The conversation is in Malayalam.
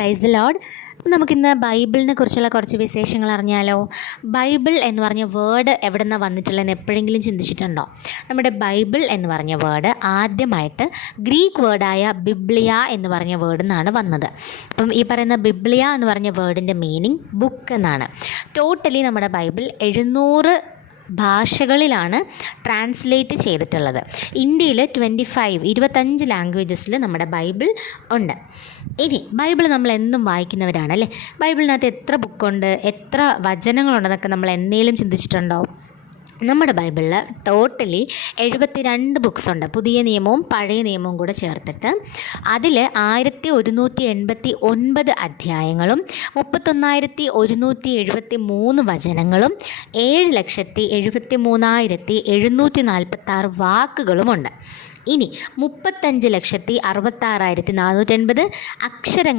Praise the Lord. നമുക്കിന്ന് ബൈബിളിനെ കുറിച്ചുള്ള കുറച്ച് വിശേഷങ്ങൾ അറിഞ്ഞാലോ. ബൈബിൾ എന്ന് പറഞ്ഞ വേർഡ് എവിടെ നിന്നാണ് വന്നിട്ടുള്ളതെന്ന് എപ്പോഴെങ്കിലും ചിന്തിച്ചിട്ടുണ്ടോ? നമ്മുടെ ബൈബിൾ എന്ന് പറഞ്ഞ വേർഡ് ആദ്യമായിട്ട് ഗ്രീക്ക് വേർഡായ ബിബ്ലിയ എന്ന് പറഞ്ഞ വേർഡിൽ നിന്നാണ് വന്നത്. അപ്പം ഈ പറയുന്ന ബിബ്ലിയ എന്ന് പറഞ്ഞ വേർഡിൻ്റെ മീനിങ് ബുക്ക് എന്നാണ്. ടോട്ടലി നമ്മുടെ ബൈബിൾ 700 ഭാഷകളിലാണ് ട്രാൻസ്ലേറ്റ് ചെയ്തിട്ടുള്ളത്. ഇന്ത്യയിൽ 25 ലാംഗ്വേജസിൽ നമ്മുടെ ബൈബിൾ ഉണ്ട്. ഇനി ബൈബിൾ നമ്മൾ എന്നും വായിക്കുന്നവരാണല്ലേ. ബൈബിളിനകത്ത് എത്ര ബുക്കുണ്ട്, എത്ര വചനങ്ങളുണ്ടെന്നൊക്കെ നമ്മൾ എന്നേലും ചിന്തിച്ചിട്ടുണ്ടോ? നമ്മുടെ ബൈബിളിൽ ടോട്ടലി 72 ബുക്സ് ഉണ്ട്, പുതിയ നിയമവും പഴയ നിയമവും കൂടെ ചേർത്തിട്ട്. അതിൽ 1189 അധ്യായങ്ങളും 31,173 വചനങ്ങളും 7,73,746 വാക്കുകളുമുണ്ട്. ഇനി 35,66,480 അക്ഷരങ്ങൾ